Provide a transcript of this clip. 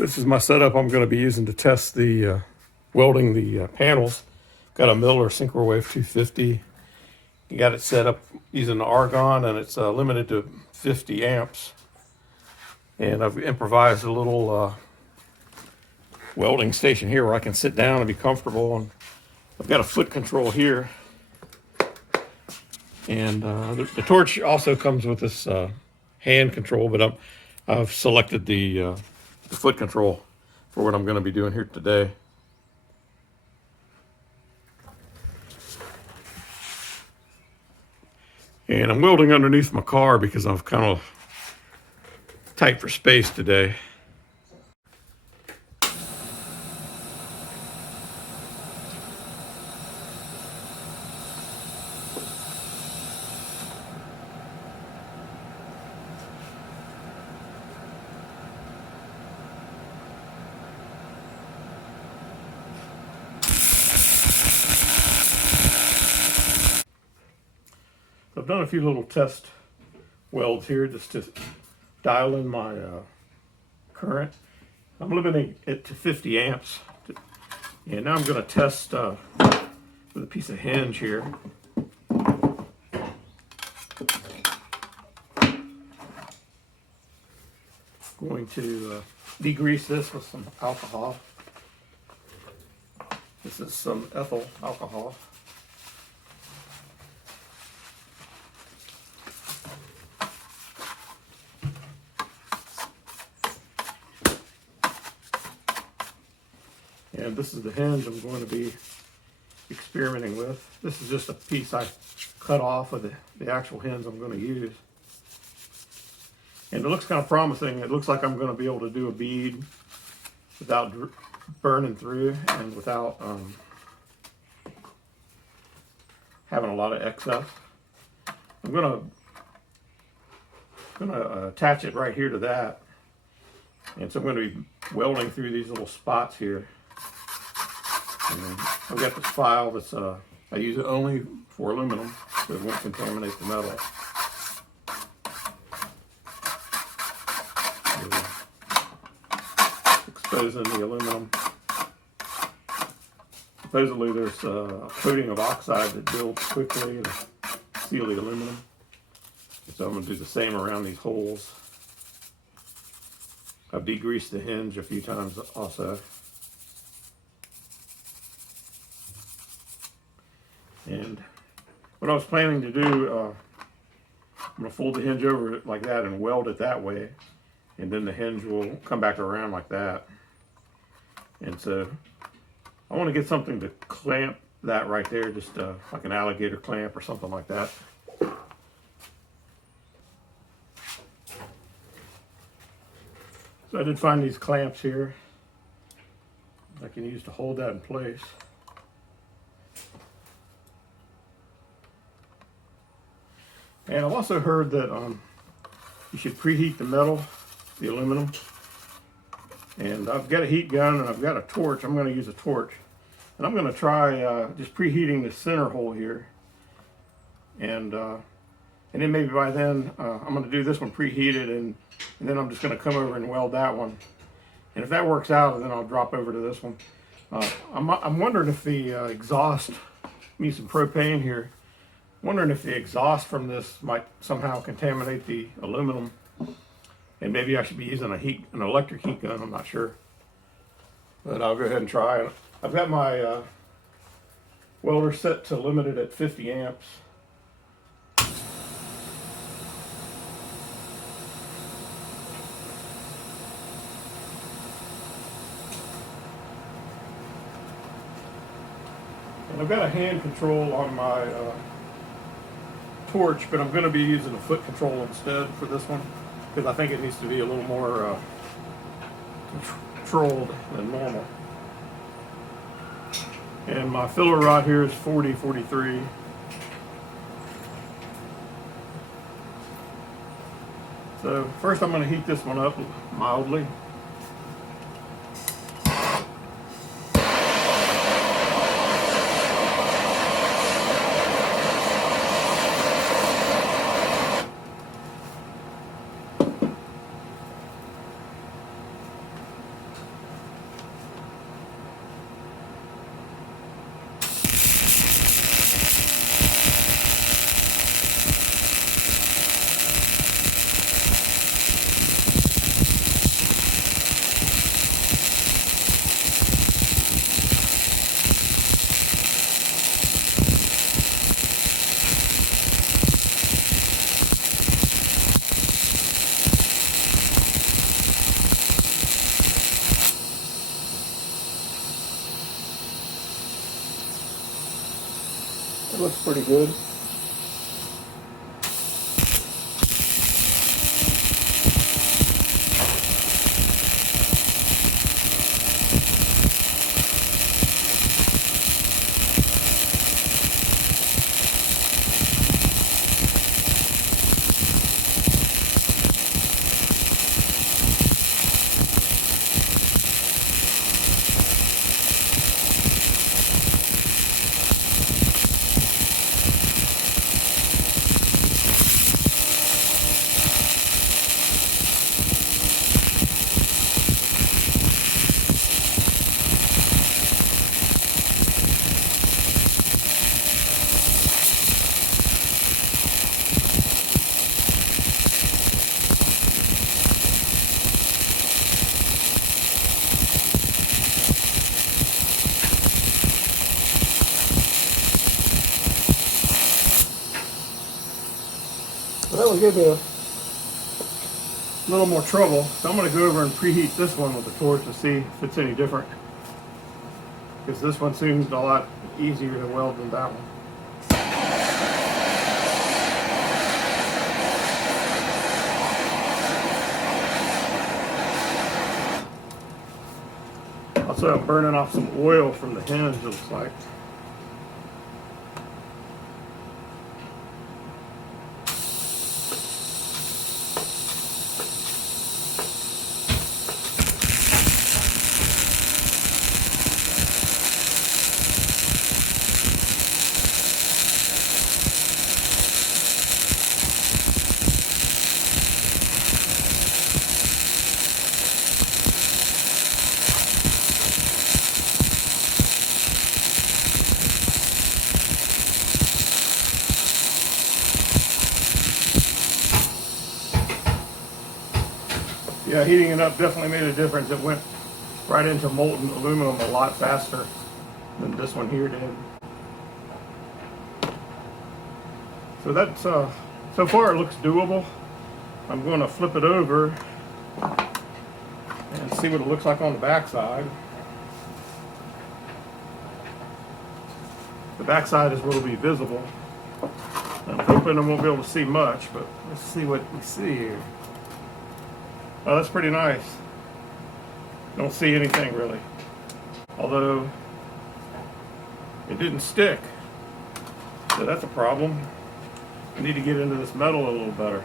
This is my setup I'm going to be using to test the welding the panels. Got a Miller Synchrowave 250. You got it set up using argon, and it's limited to 50 amps. And I've improvised a little welding station here where I can sit down and be comfortable. And I've got a foot control here. And the torch also comes with this hand control, but I've selected the foot control for what I'm going to be doing here today. And I'm welding underneath my car because I'm kind of tight for space today. I've done a few little test welds here just to dial in my current. I'm limiting it to 50 amps. And now I'm going to test with a piece of hinge here. Going to degrease this with some alcohol. This is some ethyl alcohol. And this is the hinge I'm going to be experimenting with. This is just a piece I cut off of the actual hinge I'm going to use. And it looks kind of promising. It looks like I'm going to be able to do a bead without burning through and without having a lot of excess. I'm going to attach it right here to that. And so I'm going to be welding through these little spots here. And I've got this file that's, I use it only for aluminum, so it won't contaminate the metal. Exposing the aluminum. Supposedly there's a coating of oxide that builds quickly to seal the aluminum. So I'm going to do the same around these holes. I've degreased the hinge a few times also. And what I was planning to do, I'm going to fold the hinge over like that and weld it that way. And then the hinge will come back around like that. And so I want to get something to clamp that right there, just like an alligator clamp or something like that. So I did find these clamps here I can use to hold that in place. And I've also heard that you should preheat the metal, the aluminum. And I've got a heat gun and I've got a torch. I'm going to use a torch. And I'm going to try just preheating the center hole here. And then maybe by then I'm going to do this one preheated, and then I'm just going to come over and weld that one. And if that works out, then I'll drop over to this one. I'm wondering if the exhaust, need some propane here. Wondering if the exhaust from this might somehow contaminate the aluminum, and maybe I should be using an electric heat gun. I'm not sure, but I'll go ahead and try. I've got my welder set to limited at 50 amps. And I've got a hand control on my torch, but I'm going to be using a foot control instead for this one because I think it needs to be a little more controlled than normal. And my filler rod here is 40-43. So first I'm going to heat this one up mildly. looks pretty good. That will give you a little more trouble. So I'm going to go over and preheat this one with the torch to see if it's any different. Because this one seems a lot easier to weld than that one. Also, I'm burning off some oil from the hinge, it looks like. Yeah, heating it up definitely made a difference. It went right into molten aluminum a lot faster than this one here did. So that's, so far it looks doable. I'm going to flip it over and see what it looks like on the back side. The back side is what will be visible. I'm hoping I won't be able to see much, but let's see what we see here. Oh, that's pretty nice. Don't see anything really. Although it didn't stick. So that's a problem. I need to get into this metal a little better.